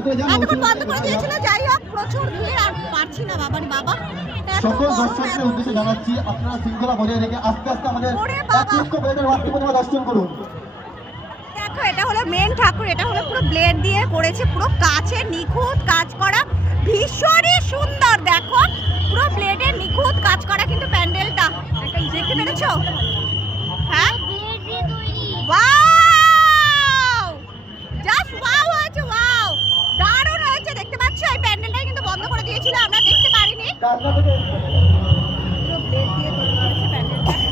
এতক্ষণ বন্ধ করে দিয়েছিল, যাই হোক প্রচুর ভিড় আর পারছি না বাবারি বাবা। সকল দর্শকদের উদ্দেশ্যে জানাচ্ছি আপনারা শৃঙ্খলা বজায় রেখে আস্তে আস্তে আমাদের প্রতিমা দর্শন করুন। দেখো এটা হলো মেন ঠাকুর, এটা হলো পুরো ব্লেড দিয়ে করেছে, পুরো কাচের নিখুঁত কাজ করা, ভীষণই সুন্দর। দেখো পুরো ব্লেডের নিখুঁত কাজ করা কিন্তু প্যান্ডেলটা দেখতে পেরেছো? হ্যাঁ ওয়াও, জাস্ট ওয়াও হয়েছে, ওয়াও দারুণ হয়েছে। দেখতে পাচ্ছ এই প্যান্ডেলটাই কিন্তু বন্ধ করে দিয়েছিল, আমরা দেখতে পারিনি। পুরো ব্লেড দিয়ে তৈরি করেছে প্যান্ডেলটা।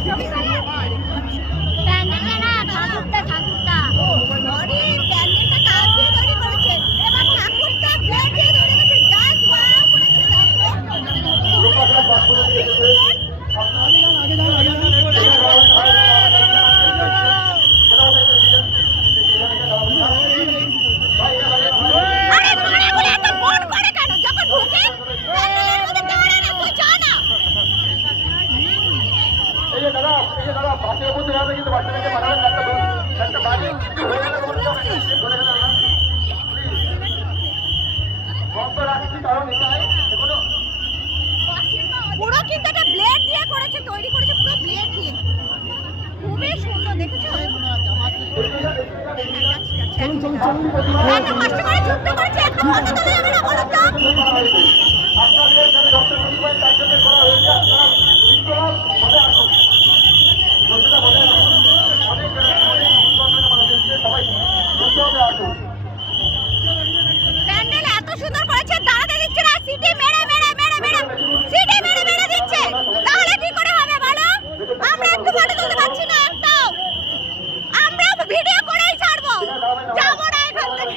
পুরো কিন্তু এটা ব্লেড দিয়ে করেছে, তৈরি করেছে পুরো ব্লেড দিয়ে, খুবই সুন্দর। দেখেছো কষ্ট করে যুক্ত করেছে, একটু হাতে তুলে যাবে না বলো তো। প্যান্ডেল এত সুন্দর করেছে, দাঁড়াতে দিচ্ছে না, সিটি মেরে মেরে মেরে মেরে সিটি মেরে মেরে দিচ্ছে, তাহলে কি করে হবে বলো? আমরা একটু ফটো তুলতে পারছি না, একটাও। আমরা ভিডিও করেই ছাড়বো, যাবো না এখান থেকে।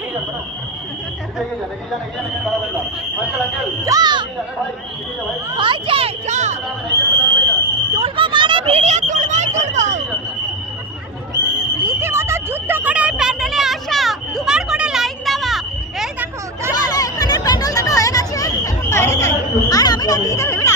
তুলবো মানে ভিডিও তুলবোই তুলবো। রীতিমতো যুদ্ধ করে প্যান্ডেলে আসা, দুবার করে লাইন দেওয়া। এই দেখো চলো এখানে প্যান্ডেল দেখা হয়ে গেছে, এখন বাইরে যাই। আর আমি তো দিতে ভেবে